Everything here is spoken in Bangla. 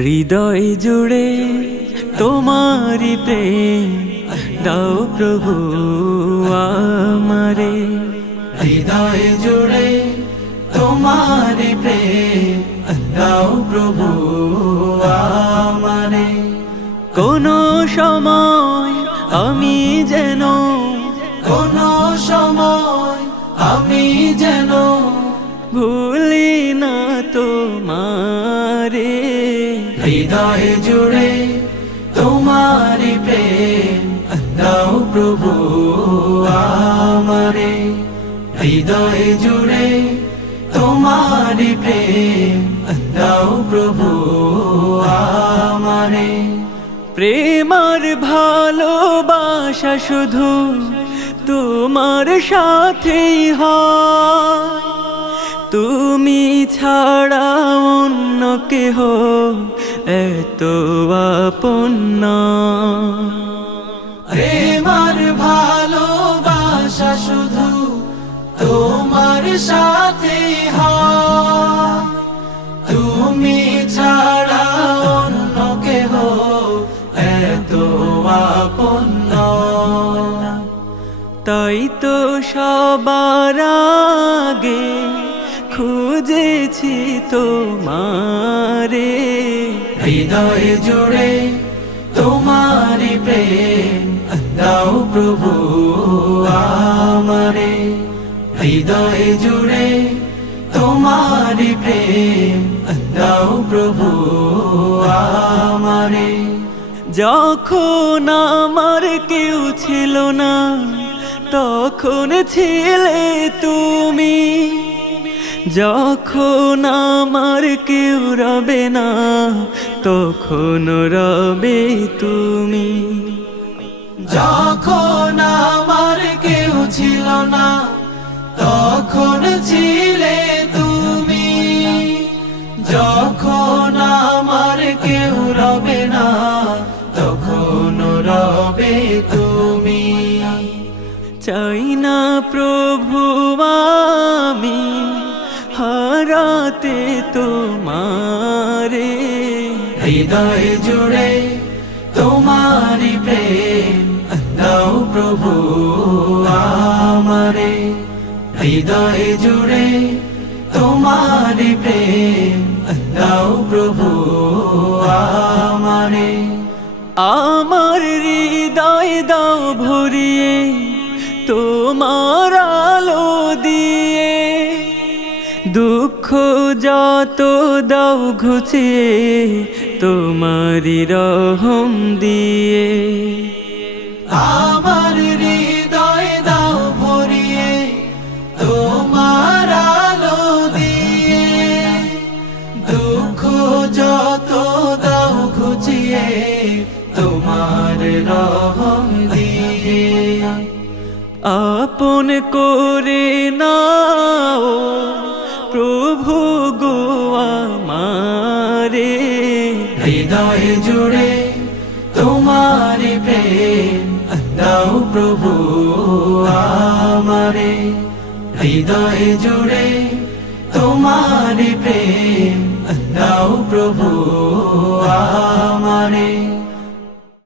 হৃদয় জুড়ে তোমারি প্রেম দাও প্রভু আমারে। হৃদয় জুড়ে তোমারি প্রেম দাও প্রভু আমারে। কোনো সময় আমি যেন কোনো সময় আমি যেন ভুলি না তোমারে। হৃদয় জুড়ে তোমারি প্রেম দাও প্রভু আমারে। হৃদয় জুড়ে তোমারি প্রেম দাও প্রভু আমারে। প্রেম আর ভালোবাসা শুধু তোমার সাথেই হয়, তুমি ছাড়া অন্য কেহ এত আপন না। প্রেম আর ভালোবাসা শুধু তোমার সাথে হয়, তুমি ছাড়া অন্য কেহ এত আপন না। তাই তো সবার আগে খুঁজেছি তোমারে। হৃদয় জুড়ে তোমারি প্রেম দাও প্রভু আমারে। হৃদয় জুড়ে তোমারি প্রেম দাও প্রভু আমারে। যখন আমার কেউ ছিল না তখন ছিলে তুমি, যখন আমার কেউ রবে না তখন রবে তুমি। যখন আমার কেউ ছিল না তখন ছিলে তুমি, যখন আমার কেউ রবে না তখন রবে তুমি। চাই না প্রভু আমি হারাতে তোমারে। হৃদয় জুড়ে তোমারি প্রেম দাও প্রভু আমারে। হৃদয় জুড়ে তোমারি প্রেম দাও প্রভু আমারে। আমার হৃদয় দাও ভরিয়ে তোমার আলো দিয়ে, দুঃখ যত দাও ঘুচিয়ে তোমারি রহম দিয়ে। আমার হৃদয় দাও ভরিয়ে তোমার আলো দিয়ে, দুঃখ যত দাও ঘুচিয়ে তোমার রহম দিয়ে। আপন করে নাও প্রভু গো আমারে। হৃদয় জুড়ে তোমারি প্রেম দাও প্রভু আমারে। হৃদয় জুড়ে তোমারি প্রেম দাও প্রভু আমারে।